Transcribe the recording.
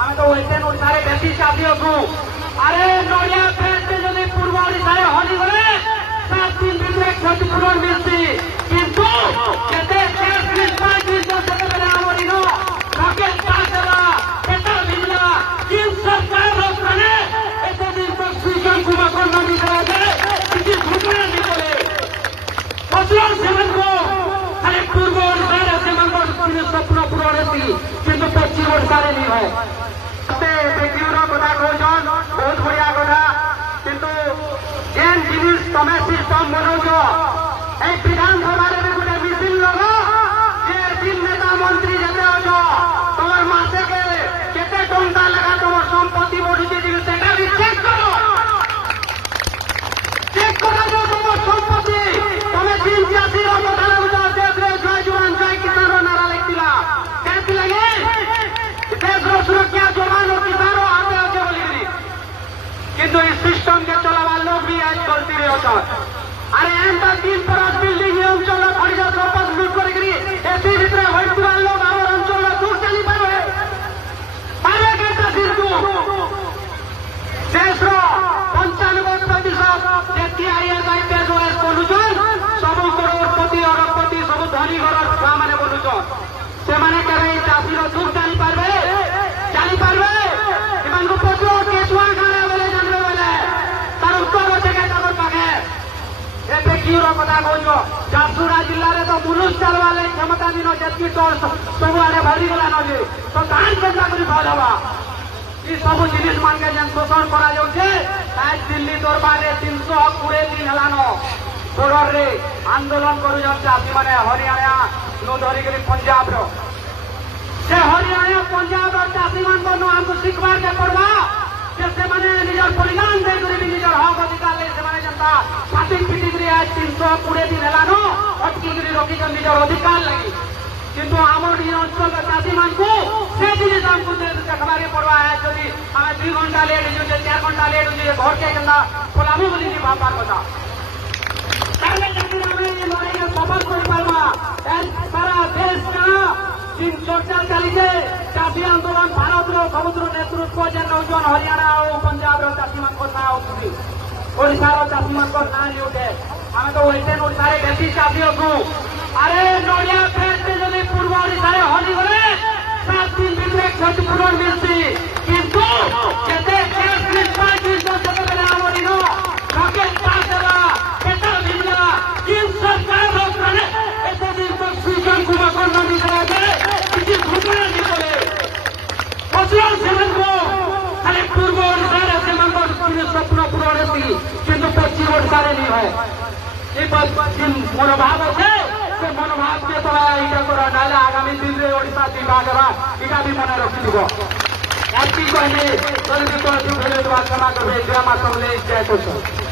आम तो वेस्टर्न ओडिशा बेसी चाषी अच्छू अरे नड़िया फेस्ट जब पूर्व ओडिशा हली गले 7 दिन भितर क्षतिपूरण मिलती किंतु केते केस मिलता किंतु सेते आम दिन राकेश पास होला केते मिलला किन सरकार रखने एते दिन तक स्वीकार कुमार नदी दे किसी घटना नहीं करे फसल सेवन को खाली पूर्व ओडिशा से मंगल स्वप्न पूरण होती किंतु पश्चिम ओडिशा नहीं है बेटीर कथा कहन बहुत बढ़िया कथा किंतु जेन जिनिस तमे सिस्टम बनाऊच ए विधानसभा में गोटे मिसिल लग जे तीन नेता मंत्री जेते अछ तुम मासे के केते टंका लगा तुम संपत्ति बढ़ुचे सेटा भी चेक करो जो तुम संपत्ति तुम तीन चाषी देश रे जय जवान जय किसान नारा लिखा कैसे लगे देश सुरक्षा जवान और किसानों आगे अच्छे बोली किंतु इस सिस्टम के चलावा लोग भी आज चलती रहे अच्छा अरे एंता 3 परस बिल्डिंग ये अंचल खरीद संपत्ति लूट करी एसी भितर होइतुवा लोग आम अंचल दूर चली पारे पारे के चाषी को देश 95% जेती आईएएस आईपीएस ओएस बोलुछन सब करोड़पति अरबपति सब धनी घर छुआ माने बोलुछन से माने करे चाषी दुख जानी पारबे इमान को पचो केचुआ खाना बोले जानबे बोले तार उत्तर होते के तार पाखे एते कीरो कथा कहजो झारसुगुड़ा जिल्ला रे तो मुनुष चलवाले क्षमता दिन जेतकी तोर सब आड़े भरी गला नजे तो कान केजा करी भलवा ई सब जिनिस मान के जन शोषण करा जाउछे आज दिल्ली दरबारे 320 दिन हलानो बॉर्डर रे आंदोलन करू जन चाषी माने हरियाणा नो धरी के पंजाब रो से हरियाणा पंजाब और चाषी मान को हमको शिखवार के पड़वा से माने निजर बलिदान दे करी निजर हक अधिकार ले से माने जनता फाटी पिटी करी आज 320 दिन हेलानो अटकी करी रोकी कर निजर अधिकार लगी किंतु आमर ये अंचल चाषी मान को से जिनिस हमको देखबारे पड़वा है यदि हमें 2 घंटा लेट हो जे 4 घंटा लेट हो जे घर के जनता खोलामु बोली नि बापार कथा ताले चाषी हमें ये लड़ाई के सफल कर पारबा सारा देश का जिन चर्चा चली चाषी आंदोलन भारत समुद्र नेतृत्व जेन नौजवान हरियाणा और पंजाब चाषी मान ना ओडिशा चाषी मान ना नहीं उठे आम तो वेस्टर्न ओडिशा बेसी चाषी अच्छू अरे नड़िया फेस्ट जब पूर्व ओडिशा हली गले 7 दिन भितर क्षतिपूरण मिलती किंतु केते केस मिलता किंतु सेते आम दिन राकेश पास होला केते मिलला किन सरकार रखने एते दिन तक स्वीकार कुमार नदी दे किसी घटना नहीं करे फसल सेवन को खाली पूर्व ओडिशा से मंगल स्वप्न पूरण होती किंतु पश्चिम ओडिशा नहीं है ये पश्चिम मनोभाव अच्छे से मनोभाव के तो इटा कर ना आगामी दिन में ओडिशा विभाग इटा भी मन रखी कहने जल्दी तो क्षमा कर ग्राम असम्बली जय